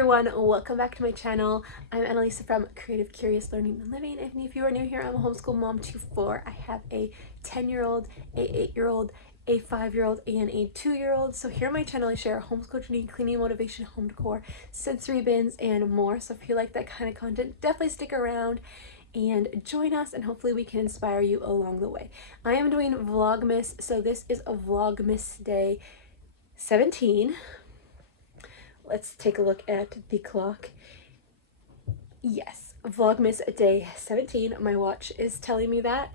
everyone, welcome back to my channel. I'm Annalisa from Creative Curious Learning and Living, and if you are new here, I'm a homeschool mom to four. I have a 10-year-old, a 8-year-old, a 5-year-old, and a 2-year-old. So here on my channel I share homeschool journey, cleaning motivation, home decor, sensory bins, and more. So if you like that kind of content, definitely stick around and join us, and hopefully we can inspire you along the way. I am doing Vlogmas, so this is a Vlogmas day 17. Let's take a look at the clock. Yes, Vlogmas day 17. My watch is telling me that.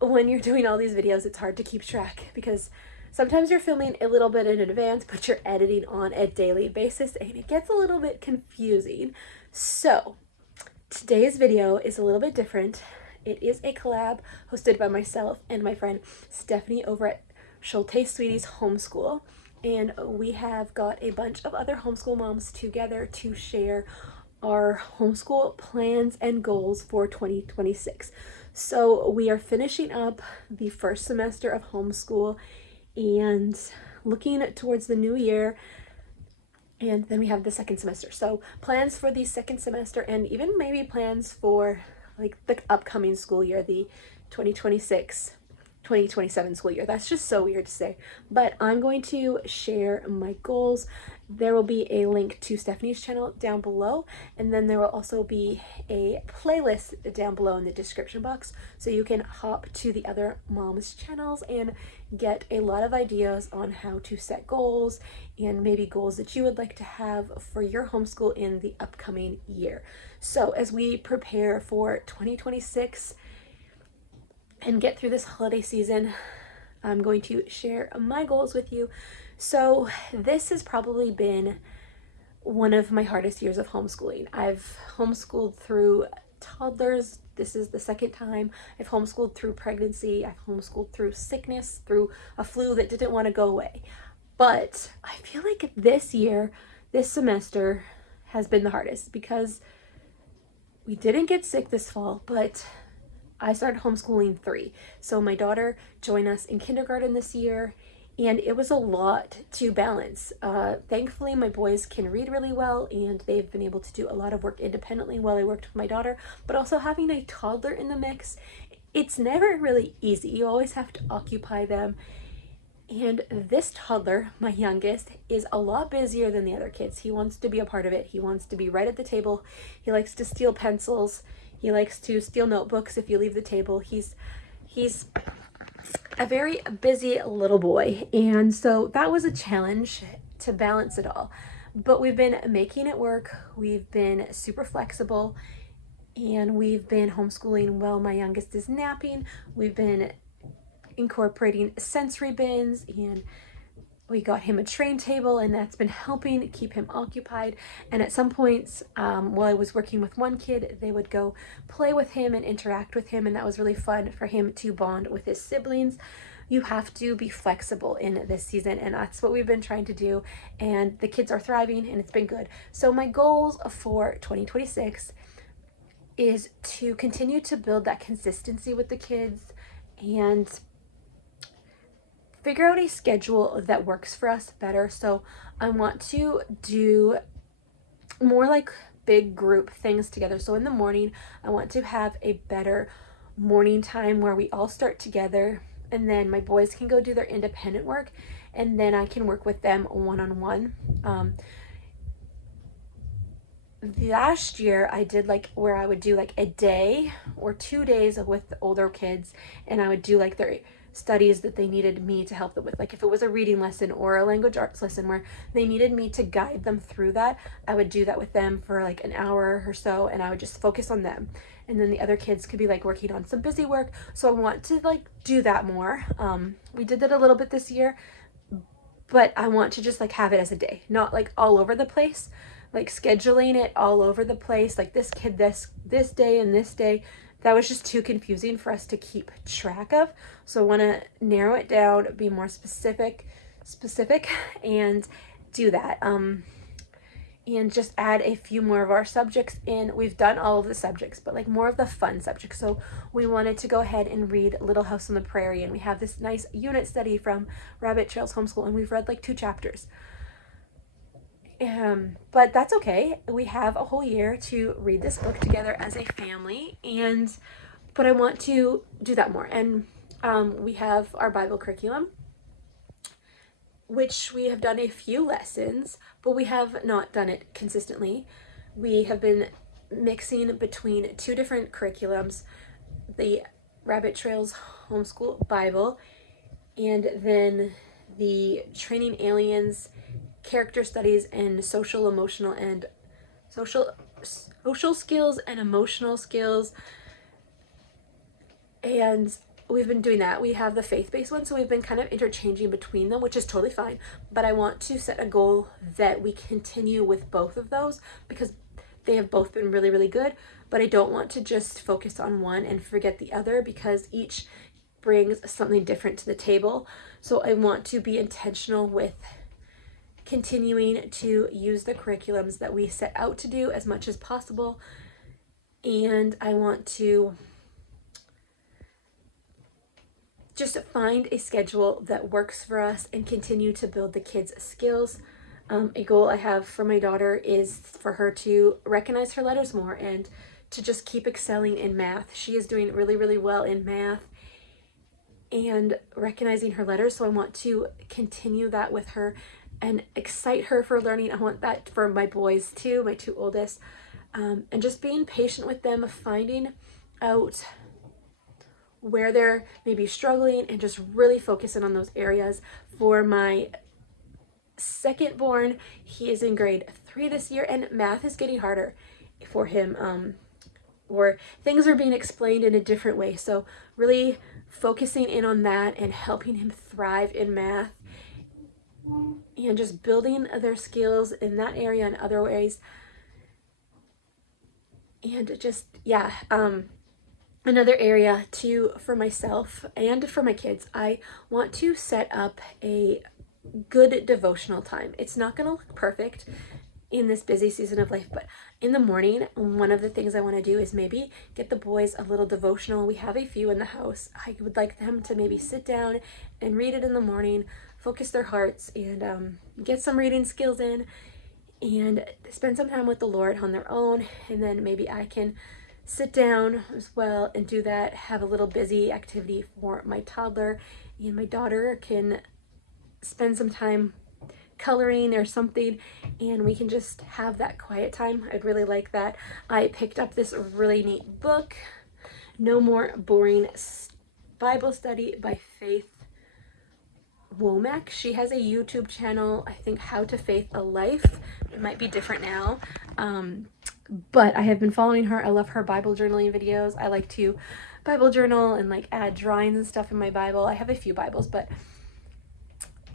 When you're doing all these videos, it's hard to keep track because sometimes you're filming a little bit in advance, but you're editing on a daily basis and it gets a little bit confusing. So today's video is a little bit different. It is a collab hosted by myself and my friend Stephanie over at Schulte Sweetie's Homeschool. And we have got a bunch of other homeschool moms together to share our homeschool plans and goals for 2026. So we are finishing up the first semester of homeschool and looking towards the new year. And then we have the second semester. So plans for the second semester, and even maybe plans for like the upcoming school year, the 2026-2027 school year. That's just so weird to say, but I'm going to share my goals. There will be a link to Stephanie's channel down below, and then there will also be a playlist down below in the description box, so you can hop to the other moms' channels and get a lot of ideas on how to set goals and maybe goals that you would like to have for your homeschool in the upcoming year. So as we prepare for 2026 and get through this holiday season, I'm going to share my goals with you. So this has probably been one of my hardest years of homeschooling. I've homeschooled through toddlers. This is the second time. I've homeschooled through pregnancy. I've homeschooled through sickness, through a flu that didn't want to go away. But I feel like this year, this semester has been the hardest because we didn't get sick this fall, but I started homeschooling 3. So my daughter joined us in kindergarten this year, and it was a lot to balance. Thankfully, my boys can read really well, and they've been able to do a lot of work independently while I worked with my daughter, but also having a toddler in the mix, it's never really easy. You always have to occupy them. And this toddler, my youngest, is a lot busier than the other kids. He wants to be a part of it. He wants to be right at the table. He likes to steal pencils. He likes to steal notebooks if you leave the table. He's a very busy little boy. And so that was a challenge to balance it all. But we've been making it work. We've been super flexible, and we've been homeschooling while my youngest is napping. We've been incorporating sensory bins, and we got him a train table, and that's been helping keep him occupied. And at some points, while I was working with one kid, they would go play with him and interact with him, and that was really fun for him to bond with his siblings. You have to be flexible in this season, and that's what we've been trying to do, and the kids are thriving, and it's been good. So my goals for 2026 is to continue to build that consistency with the kids and figure out a schedule that works for us better. So I want to do more like big group things together. So in the morning, I want to have a better morning time where we all start together, and then my boys can go do their independent work, and then I can work with them one-on-one. Last year I did like where I would do like a day or 2 days with the older kids, and I would do like their studies that they needed me to help them with. Like if it was a reading lesson or a language arts lesson where they needed me to guide them through that, I would do that with them for like an hour or so, and I would just focus on them. And then the other kids could be like working on some busy work. So I want to like do that more. We did that a little bit this year, but I want to just like have it as a day, not like all over the place, like scheduling it all over the place, like this kid this day and this day. That was just too confusing for us to keep track of. So I want to narrow it down, be more specific, and do that. And just add a few more of our subjects in. We've done all of the subjects, but like more of the fun subjects. So we wanted to go ahead and read Little House on the Prairie, and we have this nice unit study from Rabbit Trails Homeschool, and we've read like 2 chapters. But that's okay. We have a whole year to read this book together as a family, but I want to do that more. And we have our Bible curriculum, which we have done a few lessons, but we have not done it consistently. We have been mixing between two different curriculums, the Rabbit Trails Homeschool Bible, and then the Training Aliens Character Studies and social skills and emotional skills. And we've been doing that. We have the faith-based one, so we've been kind of interchanging between them, which is totally fine. But I want to set a goal that we continue with both of those because they have both been really, really good. But I don't want to just focus on one and forget the other because each brings something different to the table. So I want to be intentional with continuing to use the curriculums that we set out to do as much as possible. And I want to just find a schedule that works for us and continue to build the kids' skills. A goal I have for my daughter is for her to recognize her letters more and to just keep excelling in math. She is doing really, really well in math and recognizing her letters. So I want to continue that with her and excite her for learning. I want that for my boys too, my two oldest, and just being patient with them, finding out where they're maybe struggling and just really focusing on those areas. For my second born, he is in grade 3 this year and math is getting harder for him, or things are being explained in a different way. So really focusing in on that and helping him thrive in math and just building their skills in that area and other ways. And just, yeah, another area too for myself and for my kids, I want to set up a good devotional time. It's not going to look perfect in this busy season of life, but in the morning, one of the things I want to do is maybe get the boys a little devotional. We have a few in the house. I would like them to maybe sit down and read it in the morning, focus their hearts, and get some reading skills in and spend some time with the Lord on their own. And then maybe I can sit down as well and do that, have a little busy activity for my toddler, and my daughter can spend some time coloring or something, and we can just have that quiet time. I'd really like that. I picked up this really neat book, No More Boring Bible Study by Faith Womack. She has a YouTube channel, I think, How to Faith a Life. It might be different now, but I have been following her. I love her Bible journaling videos. I like to Bible journal and like add drawings and stuff in my Bible. I have a few Bibles, but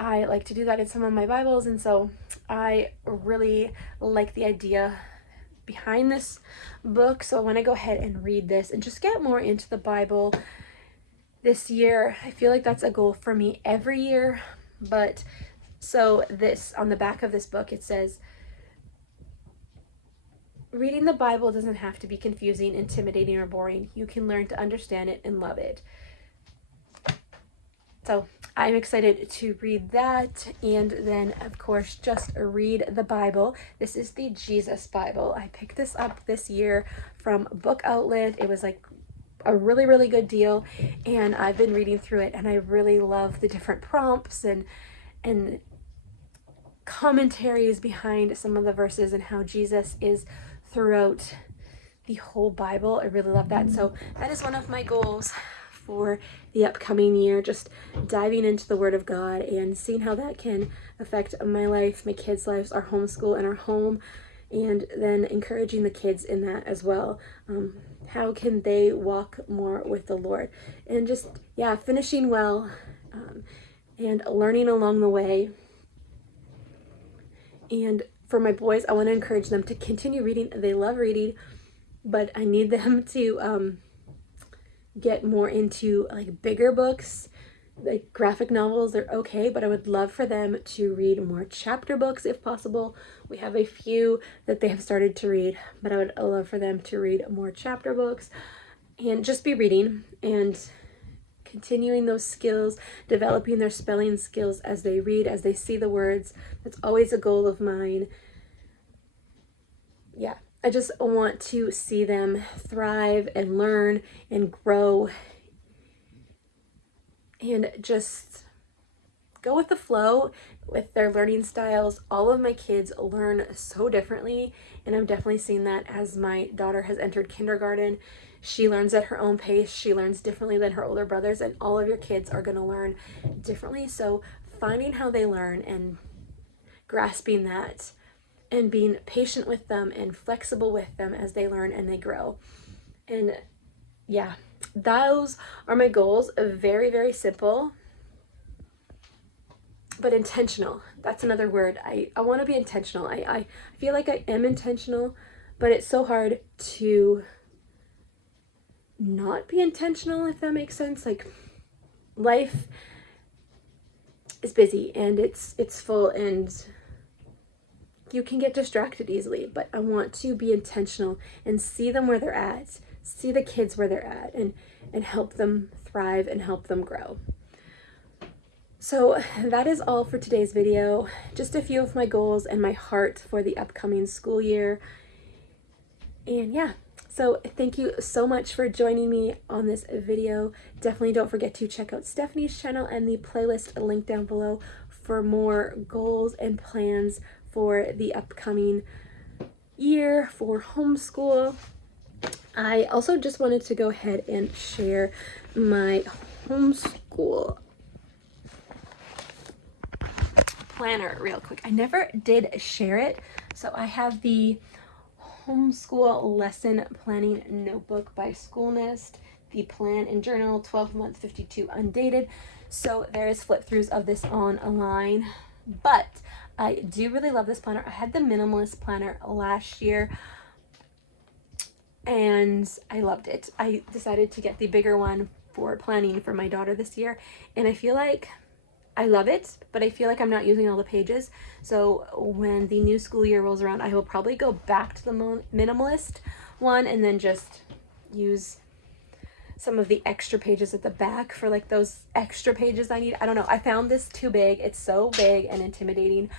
I like to do that in some of my Bibles, and so I really like the idea behind this book. So I want to go ahead and read this and just get more into the Bible this year. I feel like that's a goal for me every year, but so this, on the back of this book, it says, reading the Bible doesn't have to be confusing, intimidating, or boring. You can learn to understand it and love it. So I'm excited to read that, and then of course just read the Bible. This is the Jesus Bible. I picked this up this year from Book Outlet. It was like a really, really good deal, and I've been reading through it, and I really love the different prompts and commentaries behind some of the verses and how Jesus is throughout the whole Bible. I really love that. So that is one of my goals for the upcoming year, just diving into the Word of God and seeing how that can affect my life, my kids' lives, our homeschool, and our home, and then encouraging the kids in that as well. How can they walk more with the Lord? And just, yeah, finishing well, and learning along the way. And for my boys, I want to encourage them to continue reading. They love reading, but I need them to get more into like bigger books. Like graphic novels are okay, but I would love for them to read more chapter books if possible. We have a few that they have started to read, but I would love for them to read more chapter books and just be reading and continuing those skills, developing their spelling skills as they read, as they see the words. That's always a goal of mine. yeah, I just want to see them thrive and learn and grow and just go with the flow with their learning styles. All of my kids learn so differently, and I'm definitely seeing that as my daughter has entered kindergarten. She learns at her own pace. She learns differently than her older brothers, and all of your kids are going to learn differently. So finding how they learn and grasping that and being patient with them and flexible with them as they learn and they grow. And yeah, those are my goals. Very, very simple, but intentional. That's another word. I want to be intentional. I feel like I am intentional, but it's so hard to not be intentional, if that makes sense. Like, life is busy and it's full, and you can get distracted easily, but I want to be intentional and see them where they're at, see the kids where they're at, and help them thrive and help them grow. So that is all for today's video. Just a few of my goals and my heart for the upcoming school year. And yeah, so thank you so much for joining me on this video. Definitely don't forget to check out Stephanie's channel and the playlist link down below for more goals and plans for the upcoming year for homeschool. I also just wanted to go ahead and share my homeschool planner real quick. I never did share it, so I have the Homeschool Lesson Planning Notebook by School Nest, the Plan and Journal 12-month 52 undated. So there is flip-throughs of this online, but I do really love this planner. I had the minimalist planner last year and I loved it. I decided to get the bigger one for planning for my daughter this year, and I feel like I love it, but I feel like I'm not using all the pages. So when the new school year rolls around, I will probably go back to the minimalist one and then just use some of the extra pages at the back for like those extra pages I need. I don't know. I found this too big. It's so big and intimidating,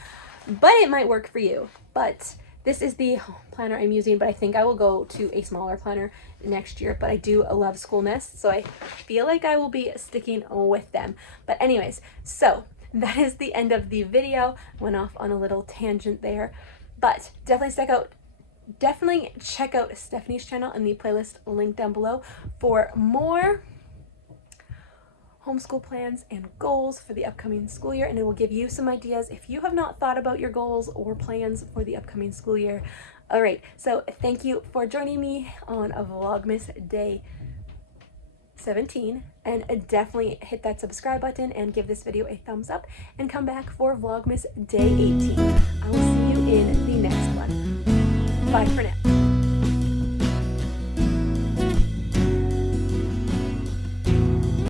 but it might work for you. But this is the planner I'm using, but I think I will go to a smaller planner next year. But I do love School Nest, so I feel like I will be sticking with them. But anyways, so that is the end of the video. Went off on a little tangent there, but definitely check out Stephanie's channel and the playlist link down below for more homeschool plans and goals for the upcoming school year, and it will give you some ideas if you have not thought about your goals or plans for the upcoming school year. All right, so thank you for joining me on a Vlogmas day 17, and definitely hit that subscribe button and give this video a thumbs up, and come back for Vlogmas day 18. I will see you in the next one. Bye for now.